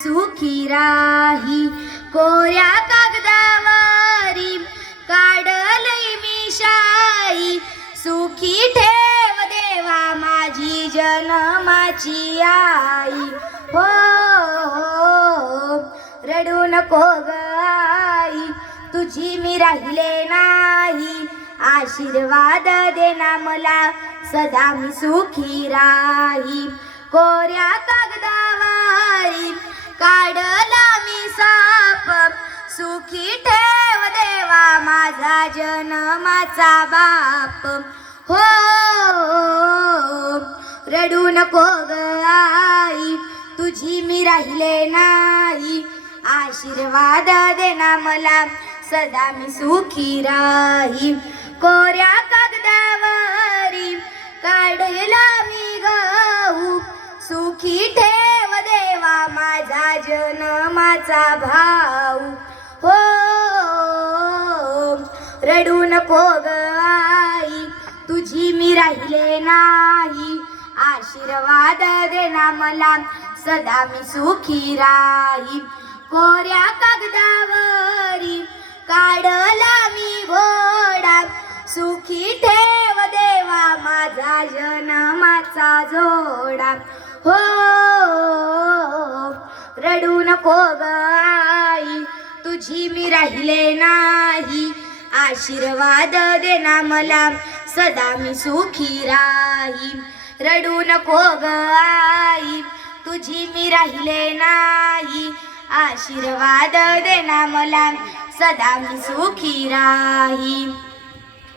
सुखी राही कोऱ्या कागदावरी काढलई मी शाई. सुखी ठेव देवा माझी जन्माची आई. हो, रडू नको ग आई, तुझी मी राहिले नाही. आशीर्वाद देना मला सदा मी सुखी राही. कोऱ्या कागदावरी काढला मी साप. सुखी ठेव देवा माझा जन्माचा बाप. हो, रडू नको ग आई, तुझी मी राहिले नाही. आशीर्वाद देना मला सदा मी सुखी राही. कोऱ्या कागदावरी काढला मी गहू. सुखी ठेव देवा माझा जन्माचा भाऊ. हो, रडू नको ग आई, तुझी मी राहिले नाही. आशीर्वाद देना मला सदा मी सुखी राही. कोऱ्या कागदावरी काढला मी घोडा. सुखी ठेव देवा माझा जन्माचा जोडा. हो, रडू नको ग आई, तुझी मी राहिले नाही. आशीर्वाद देना मला सदा मी सुखी राही. रडू नको ग आई, तुझी मी राहिले नाही. आशीर्वाद देना मला सदा मी सुखी राही.